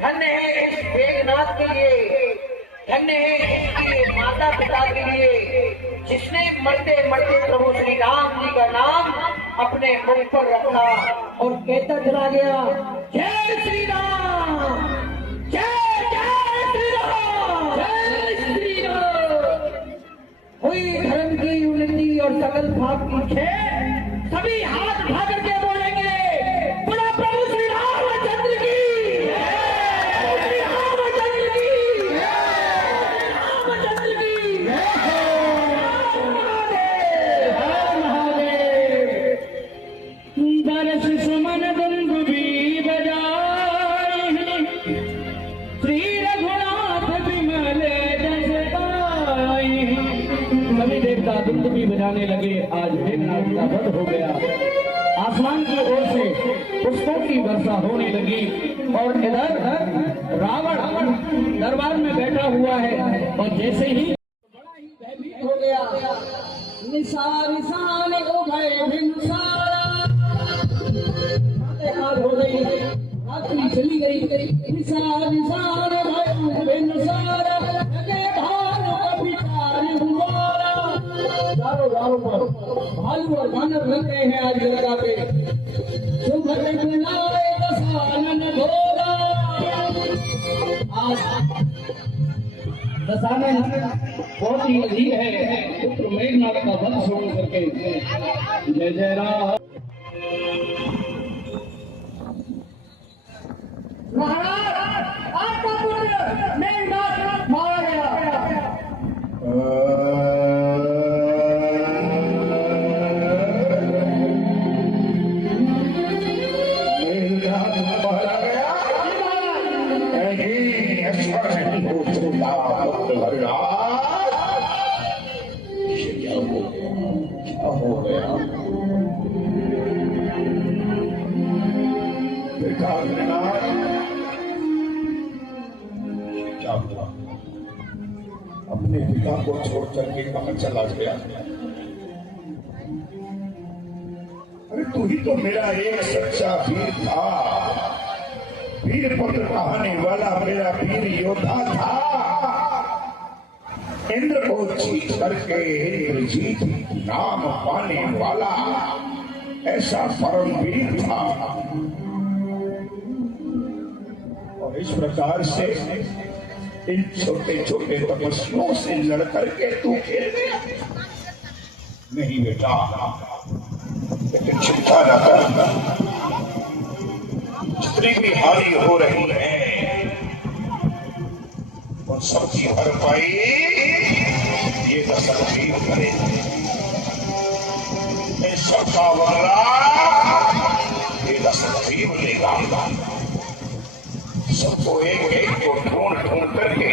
धन्य है इस मेघनाथ के लिए, धन्य है इसके माता पिता के लिए जिसने मरते मरते प्रभु श्री राम जी का नाम अपने मुख पर रखा और कहता चला गया, जय श्री राम, जय जय श्री राम, जय श्री राम। हुई धर्म की उन्नति और सकल भाग की खेल, सभी हाथ उठा करके बोलेंगे, बोला प्रभु श्री रामचंद्र की, श्री रामचंद्र की, रामचंद्र की, हर महादेव। बरस सुमन दुंदु भी बजाए, श्री रघुनाथ विमल जस पाए। सभी देवता दुंदुभी बजाने लगे। आज मेघनाथ का वध हो गया। आसमान की ओर से पुष्पों की वर्षा होने लगी और इधर रावण दरबार में बैठा हुआ है और जैसे ही बड़ा ही भयभीत हो गया। निसार निशान हो गए भिनसारा, हाथ हो गई, रात्रि चली गई। निसार निशान भय भिनसारा, लगे भानु विचार हुआरा। चारों पर भालू और बानर लग गए हैं आज लड़का पे। सुभद्र बुलाए दशानन घोड़ा। आज दशानन बहुत ही अधीर है पुत्र मेघनाथ का वध सुन करके। जय जय राम। आपका पुत्र मेघनाथ मारा गया। अपने पिता को छोड़ करके कहां चला गया? अरे तू ही तो मेरा एक सच्चा वीर था, वीर पुत्र कहाने वाला मेरा वीर योद्धा था। इंद्र को जीत करके इंद्रजीत नाम पाने वाला ऐसा परमवीर था। और इस प्रकार से इन छोटे छोटे तपस्वियों से लड़ करके तू खेल गया। नहीं बेटा, लेकिन चिंता न कर, जितनी भी हानि हो रही है उन सबकी भरपाई ये दशरथी करेंगे। इन सबका बदला ये दशरथी लेगा। सबको एक एक को ढूंढ ढूंढ करके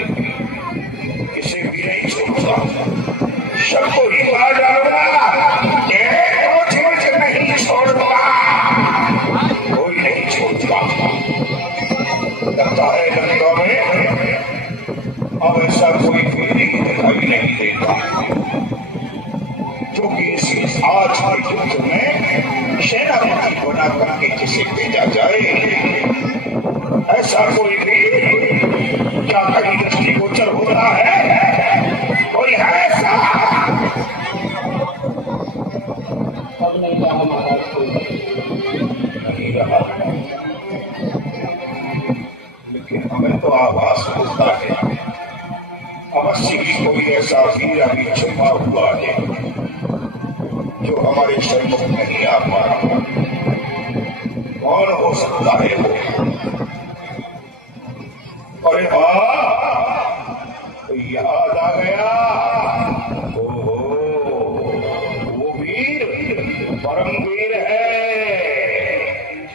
किसी भी नहीं छोड़ूंगा, सबको ही मार डालूंगा, एक को छोड़ नहीं छोड़ूंगा, कोई नहीं छोड़ूंगा। लगता है लंका में अब ऐसा कोई भी दिखाई नहीं देता, क्योंकि इसी आज के युद्ध में सेनापति बना करके जिसे भेजा जाए ऐसा कोई भी क्या कहीं दृष्टिगोचर हो रहा है? कोई है ऐसा? अब नहीं रहा महाराज, कोई नहीं रहा, लेकिन हमें तो आभास होता है अवश्य ही कोई ऐसा वीर अभी छुपा हुआ है जो हमारे सम्मुख नहीं आ पा रहा। कौन हो सकता है वो? अरे याद आ गया, वो वीर परमवीर है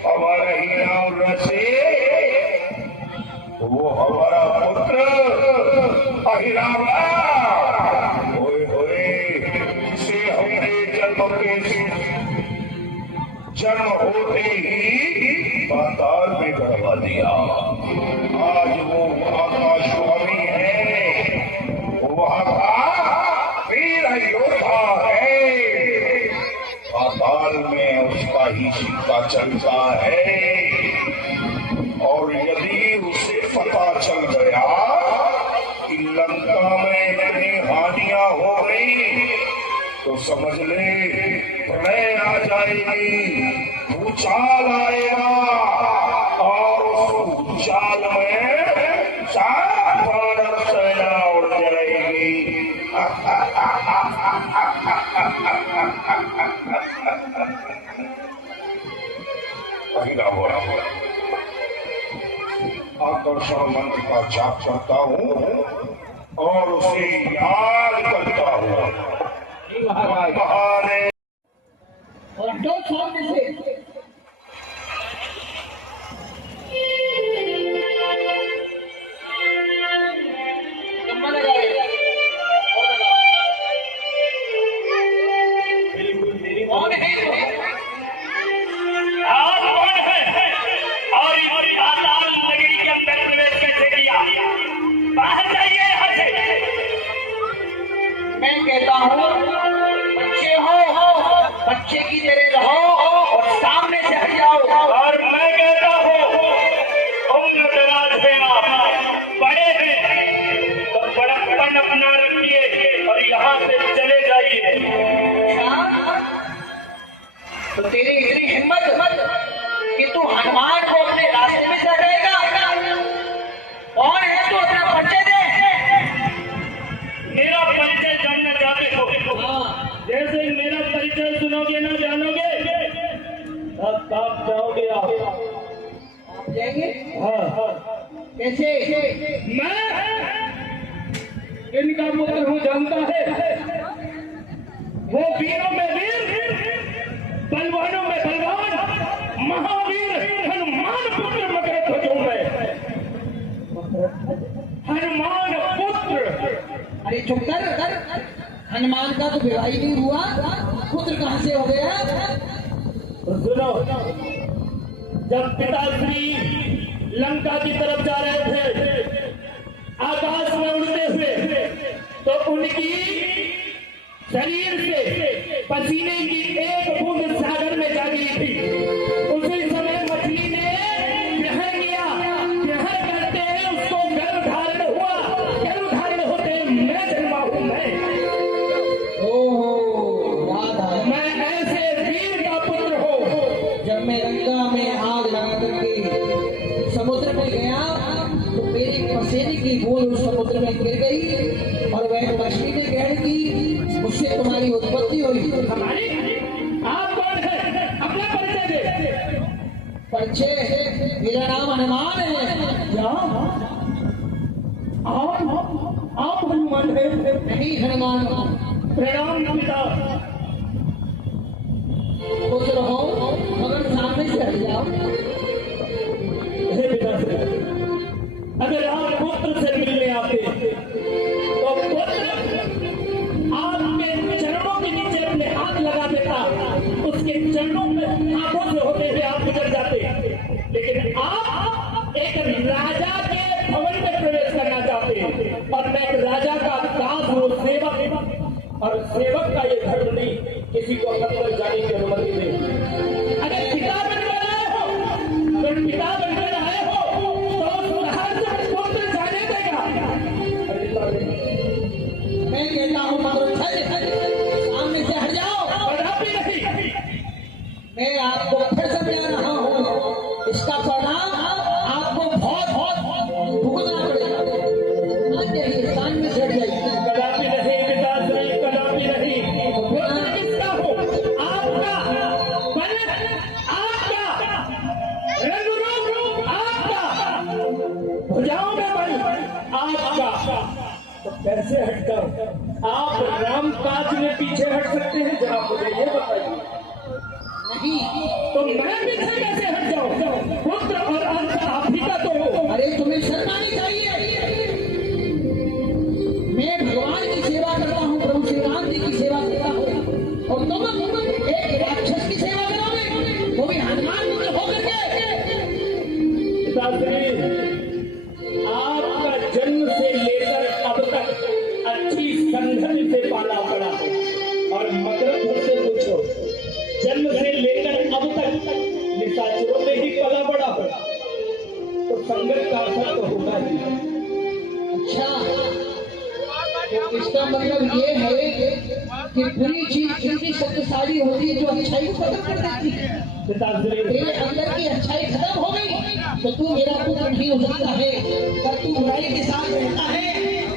हमारा ही नाम रसे, वो हमारा पुत्र अहिरावण। होए होए, जिसे हमने जन्म होते ही पाताल में गड़वा दिया। आज वो वहां का स्वामी है, वहां का वीर योद्धा है, पाताल में उसका ही सिक्का चलता है। और यदि उसे पता चल गया कि लंका में इतनी हानियां हो गई तो समझ ले प्रलय आ जाएगी, भूचाल आएगा और उस भूचाल में सात वानर सेना उड़ जाएगी। आकर्षण मंत्र का जाप करता हूँ और उसे याद करता हूँ। महाराज और हटो सामने से। कौन है? मैं कहता हूँ बच्चे हो, बच्चे की तरह रहो और सामने से हट जाओ। और मैं कहता हूँ तुम नटराज हैं, आप बड़े हैं तो बड़प्पन अपना रखिए और यहाँ से चले जाइए। तो तेरी इतनी हिम्मत कि तू हनुमान को अपने रास्ते में चढ़ेगा? कौन है तू? अपना परिचय दे। मेरा परिचय जानना चाहते हो? जैसे मेरा परिचय सुनोगे ना जानोगे तब आप जाओगे। आप जाएंगे? हाँ, कैसे? मैं इनका पुत्र हूँ, जानता है? वो वीरों में वीर, बलवानों में बलवान, महावीर हनुमान पुत्र मकर ध्वजों में हनुमान पुत्र। अरे चुप कर, हनुमान का तो विवाह ही नहीं हुआ, पुत्र कहाँ से हो गया? तो सुनो, जब पिताश्री लंका की तरफ जा रहे थे आकाश में उड़ते हुए तो उनकी शरीर से पसीने की एक बूंद सागर में जा गिरी थी। उसी समय मछली ने ग्रहण किया, ग्रहण करते उसको गर्भ धारण हुआ, गर्भ धारण होते मैं जन्मा हुआ। आप कौन है? अपना परिचय दे। परिचय, मेरा नाम हनुमान है। क्या आप हनुमान है? नहीं हनुमान, प्रणाम पिता। खुश रहो मगर सामने से हट जाओ। हे पिताश्री, अगर आप पुत्र से मिलने आते तो पुत्र आपके चरणों के नीचे अपने हाथ लगा देता, उसके चरणों में हाथों से होते हुए आप गुजर जाते। लेकिन आप एक राजा के भवन में प्रवेश करना चाहते हैं, और मैं एक राजा का दास हूँ, सेवक, और सेवक का ये धर्म नहीं किसी को अंदर जाने की अनुमति दे। अगर पिता बनकर आए हो तो पिता बनकर आए हो तो उस प्रहार से पुत्र जाने देगा। मैं कहता हूँ मगर सामने से हट जाओ। कदापि नहीं। मैं आपको फिर समझा रहा हूँ, इसका परिणाम आपको बहुत भुगतना पड़ेगा। सामने से हट जाइए। कदापि नहीं पिताश्री, कदापि नहीं। पुत्र किसका हो? आपका बल, आपका रंग रूप, आपका भुजाओं में बल, आपका। तो कैसे हट जाओ? आप राम काज में पीछे हट सकते हैं? जरा मुझे ये बताइए। नहीं तो मैं पीछे कैसे हट जाऊं? पुत्र और अंत आप ही का तो हो। अरे तुम्हें शर्म आनी चाहिए। मैं भगवान की सेवा करता हूँ, प्रभु श्री राम जी की सेवा करता हूँ, और तुम एक राक्षस की सेवा करोगे, वो भी हनुमान होकर के। पिताश्री, आपका जन्म से लेकर अब तक अच्छी संघर्ष से पाला पड़ा है, और मकर से पूछो, जन्म से लेकर अब तक निशाचरों में ही पला बड़ा हो, तो संघर्ष का असर तो होगा ही। अच्छा, तो इसका मतलब ये है कि बुरी चीज इतनी शक्तिशाली होती है जो अच्छाई को खत्म कर देती है। पिताश्री, तेरे अंदर की अच्छाई खत्म हो गई तो तू मेरा पुत्र नहीं हो सकता है, पर तू बुराई के साथ रहता है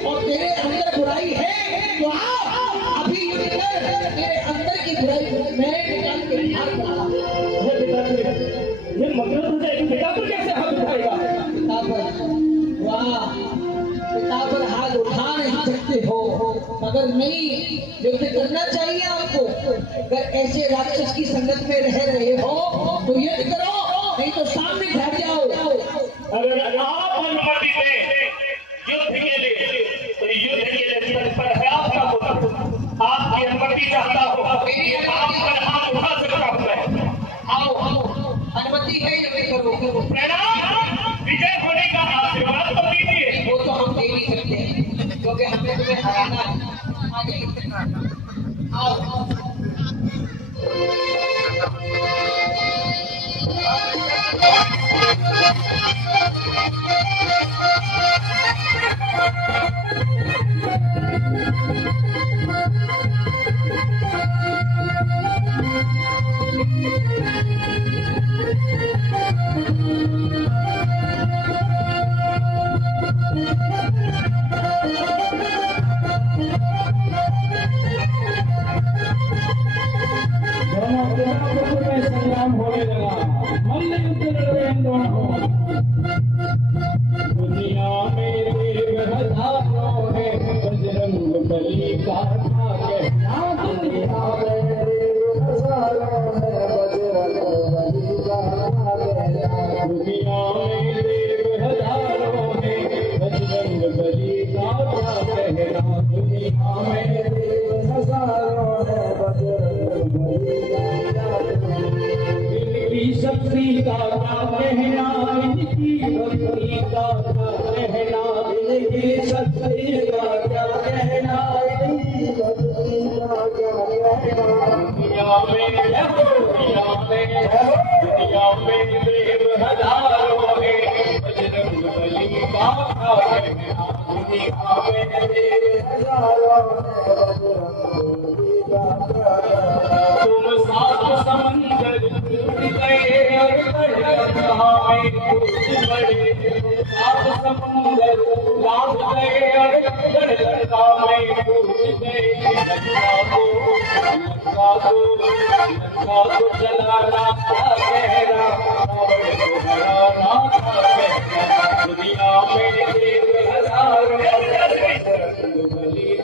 और तेरे अंदर बुराई है तो आओ अभी युद्ध कर, तेरे अंदर की बुराई मैं निकाल के बाहर करूंगा। पिताश्री, ये मकर तुझे एक पिता पर कैसे हाथ उठाएगा? पिता पर, वाह, पिता पर हाथ उठा नहीं सकते हो, मगर नहीं, युद्ध करना चाहिए आपको। अगर ऐसे राक्षस की संगत में रह रहे हो तो युद्ध करो, नहीं तो सामने हट जाओ। अगर आप अनुमति दें युद्ध के लिए, तो युद्ध के लिए पर है आपका पुत्र। आपकी अनुमति चाहता हूँ, आप पर हाथ उठा सकता हूँ मैं। आओ अनुमति है, युद्ध करो। प्रणाम, विजय होने का आशीर्वाद तो दीजिए। वो तो हम दे नहीं सकते क्योंकि हमें तुम्हें हराना है। आ जाइए, आओ। संग्राम होने लगा, मल्ल युद्ध लड़ रहे हैं दोनों। दुनिया में देव हजारों है, बजरंग बली का कहना। दुनिया में देव हजारों है, बजरंग बली का कहना। दुनिया में देव हजारों है, बजरंग बली का कहना। दुनिया में देव हजारों है, बजरंग बली का शक्ति का कहना, इनकी भक्ति का कहना, इनकी शक्ति का क्या कहना, इनकी भक्ति का क्या कहना। दुनिया में देव हजारों है, बजरंग बली का कहना। दुनिया में देव हजारों है, बजरंग बली का कहना। तुम सात समंदर गए और लंका में कूद पड़े आप समुंदर लाभ गए अगर लंका में कूद गए लंका को जलाना था गहरा रावण को हराना था गहरा दुनिया में देव हजारों बलि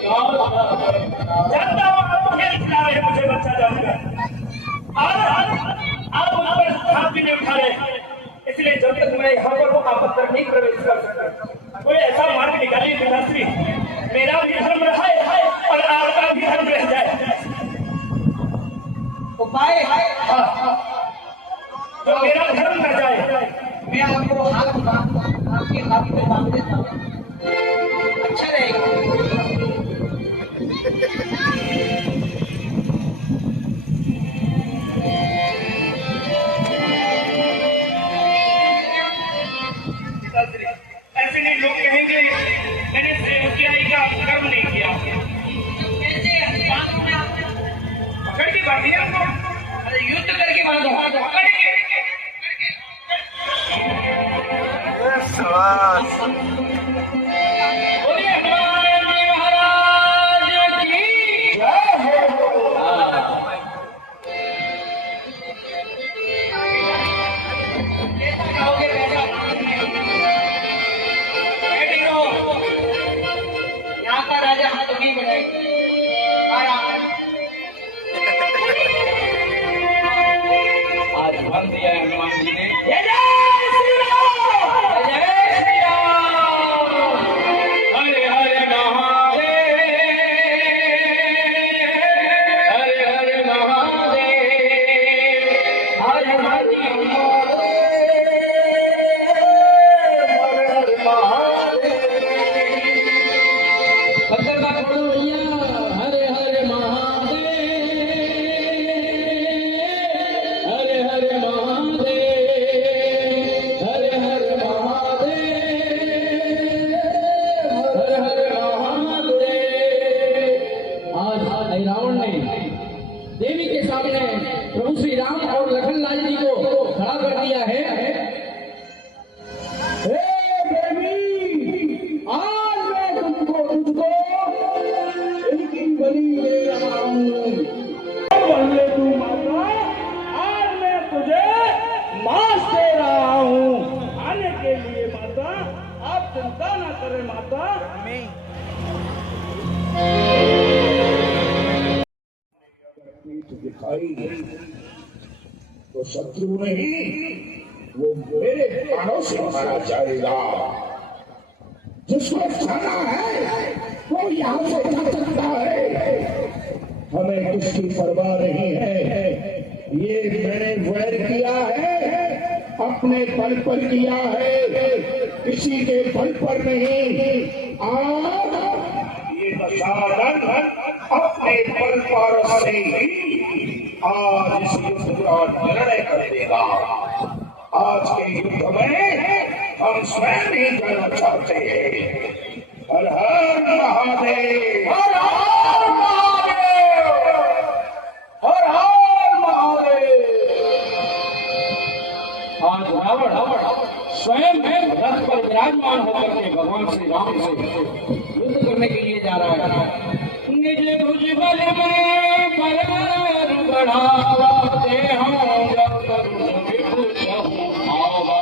का जानता हूँ आप खेल खिला रहे हैं, मुझे बच्चा जानकर आप ऊपर हाथ भी नहीं उठा रहे, इसलिए जब तक मैं यहाँ पर हूँ आप अंदर नहीं प्रवेश कर सकते। कोई ऐसा मार्ग निकालिए पिताश्री, मेरा भी धर्म रहा है और आपका भी धर्म रह जाए। उपाय जो मेरा धर्म न जाए। मैं आपको हाथ आपके हाथ में बांध देता हूँ, अच्छा रहेगा। ऐसे नहीं लोग कहेंगे मैंने सेवकियाई का कर्म नहीं किया। पकड़ के बांधिए आपको, युद्ध करके बांधो। पकड़ के बोलिए हनुमान जी महाराज की जय हो। कैसा गाओगे बेटा? बैठी रहो। यहाँ का राजा हाथ नहीं बढ़ाएगा। आज भर दिया है हनुमान जी ने। जय जय श्री राम, जय श्री राम। हरे हरे महादेव, हरे हरे महादेव, हरे हरे महादेव, हरे हरे महादेव। पत्थर का खोलो भैया। हरे हरे महादेव, हरे हरे महादेव, हरे हरे महादेव, हरे हरे महादेव। आज रावण ने देवी के सामने प्रभु श्री राम और लखन लाल जी को खड़ा कर दिया है। हे देवी, आज मैं तुझको इनकी बलि दे रहा हूँ। बोले तू माता, आज मैं तुझे मांस दे रहा हूँ। आने के लिए माता आप चिंता न करें माता। पीठ दिखाई तो शत्रु नहीं, वो मेरे बाणों से मारा जाएगा। जिसको खाना है वो यहाँ से जा सकता है, हमें किसकी परवाह नहीं है। ये मैंने वैर किया है, अपने बल पर किया है, किसी के बल पर नहीं। आज ये दशानन अपने बल पर से ही आज इस युद्ध का निर्णय कर देगा। आज के युद्ध में हम स्वयं ही जाना चाहते हैं। हर हर महादेव, हर हर महादेव, हर हर महादेव। आज रावण स्वयं रथ पर विराजमान होकर के भगवान श्री राम से युद्ध करने के लिए जा रहा है। निज भुज बल में बल बढ़ावा दे हम जब करूं विभुज आवा।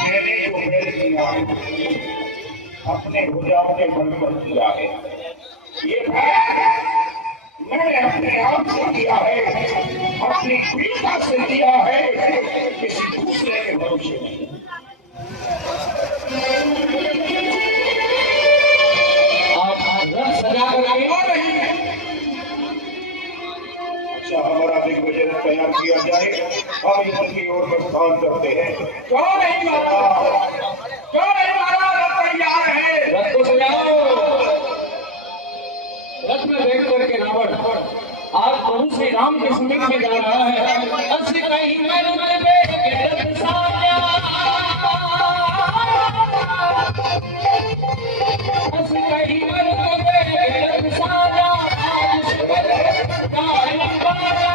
मैंने जो मेरे किया है, अपने भुजाओं के बल पर किया है। ये मैंने अपने आप से किया है, अपनी पीठा से किया है, किसी दूसरे के भरोसे नहीं। रथ सजा कर अच्छा, हमारा दिग्विजय तैयार किया जाए, हम युद्ध की ओर प्रस्थान करते हैं। क्यों नहीं मारा रथ तैयार है। रथ को सजाओ। रथ में बैठ करके रावण आज प्रभु श्री राम के समीप में जा रहा है। असी कहीं मन में बैठ के रथ साजा, असी कहीं मन में बैठ के रथ साजा, आज सवेरे गाय बाजा।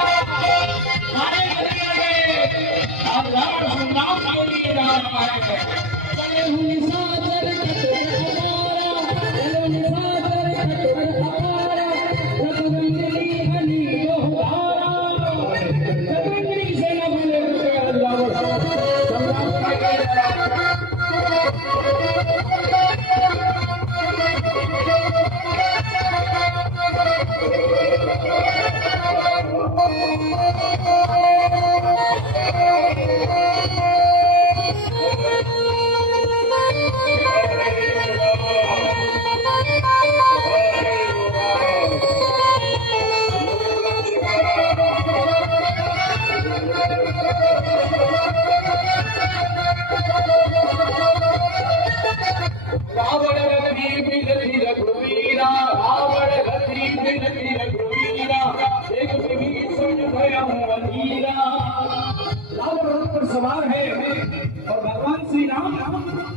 सवार है और भगवान श्री राम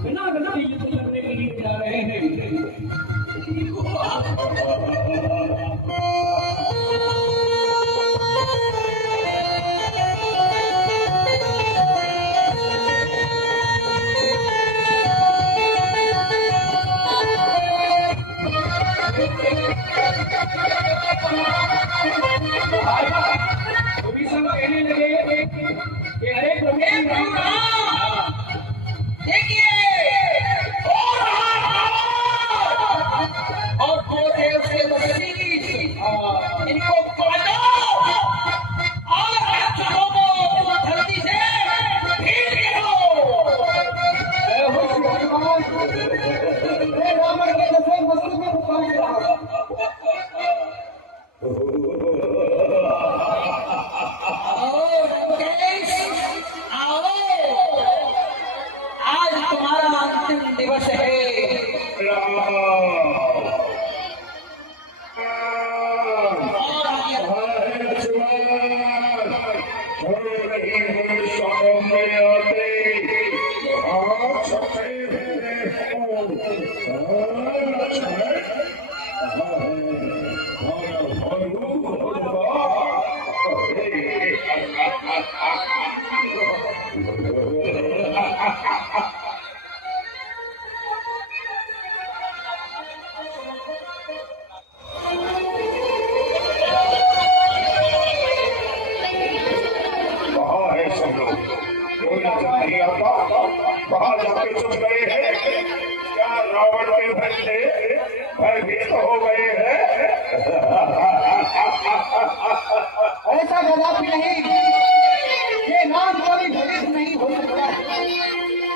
बिना गलती युद्ध करने के लिए जा रहे हैं। तो सब कहने लगे कि अरे और दो देव से इनको काटो और राक्षसों को धरती से भीड़ रावण के दसवें मस्तक में पुकार रहा। आज तुम्हारा अंतिम दिवस है। कहाँ जाके चुप गए हैं? क्या रावण के बच्चे भयभीत हो गए हैं? ऐसा कदापि नहीं, ये नाम कभी भविष्य नहीं हो सकता।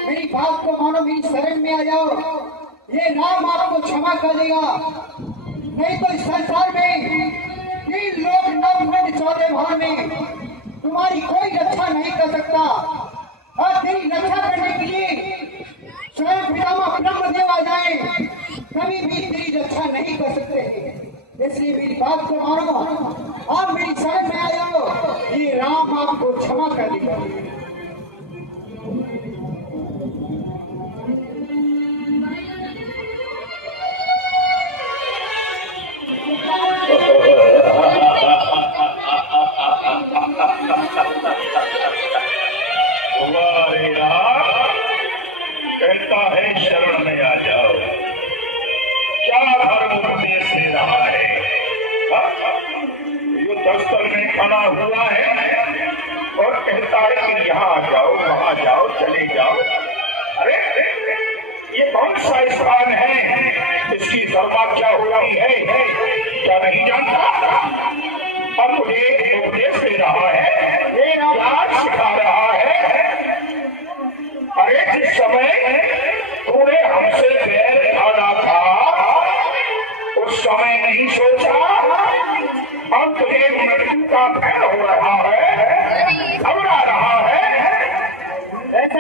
मेरी बात को मानो, मेरी शरण में आ जाओ, ये नाम आपको क्षमा कर देगा। नहीं तो इस संसार में 3 लोग 9 14 भाव में तुम्हारी कोई रक्षा नहीं कर सकता। और तेरी रक्षा करने के लिए स्वयं पितामह ब्रह्मदेव आ जाए, कभी भी तेरी रक्षा नहीं कर सकते। इसलिए मेरी बात को मानो, आप मेरी शरण में आ जाओ, ये राम आपको क्षमा कर देगा। कहता है शरण में आ जाओ, क्या धर्म उपदेश दे रहा है? युद्ध स्थल में खड़ा हुआ है और कहता है कि यहाँ आ जाओ, वहाँ जाओ, चले जाओ। अरे ये कौन सा स्थान है? इसकी सर्वाज्ञा हो रही है, क्या नहीं जानता? अब मुझे उपदेश दे रहा है, क्या सिखा रहा है? अरे जिस समय तूने हमसे बैर खाना था, उस समय नहीं सोचा अब तुझे मृत्यु का भय हो रहा है, घबरा रहा है,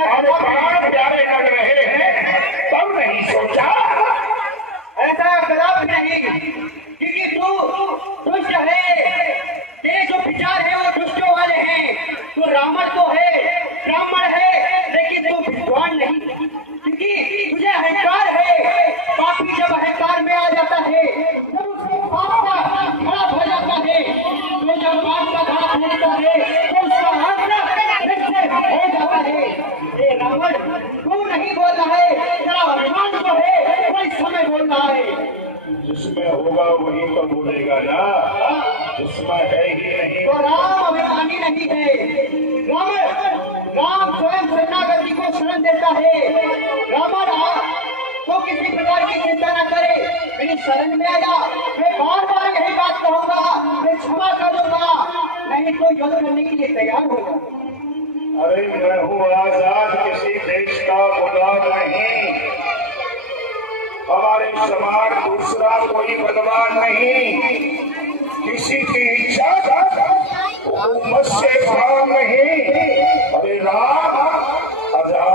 और प्राण प्यारे लग रहे हैं, तब नहीं सोचा? ऐसा कदापि नहीं, क्योंकि तू दुष्ट है, तेरे जो विचार है वो दुष्टों वाले हैं। तू रावण तो है, ब्राह्मण है, लेकिन तू विद्वान नहीं, क्योंकि तुझे अहंकार है। पापी जब अहंकार में आ जाता है, जब उसके पाप का खड़ा हो जाता है, तो जब पाप का खड़ा होता है तो उसका हाथ हो जाता है। ये रावण जिसमें होगा वही तो बोलेगा ना, जिसमें है ही नहीं। तो राम अभिमानी नहीं है। राम स्वयं शरणागति को शरण देता है। रावण तो किसी प्रकार की चिंता न करे, मेरी शरण में आया, मैं बार बार यही बात कहूंगा, मैं क्षमा कर दूंगा, नहीं तो युद्ध करने के लिए तैयार होगा। अरे मैं हूँ आजाद, किसी देश का गुलाम नहीं। हमारे समान दूसरा कोई बलवान नहीं, किसी की इच्छा हुकूमत से काम नहीं। अरे राम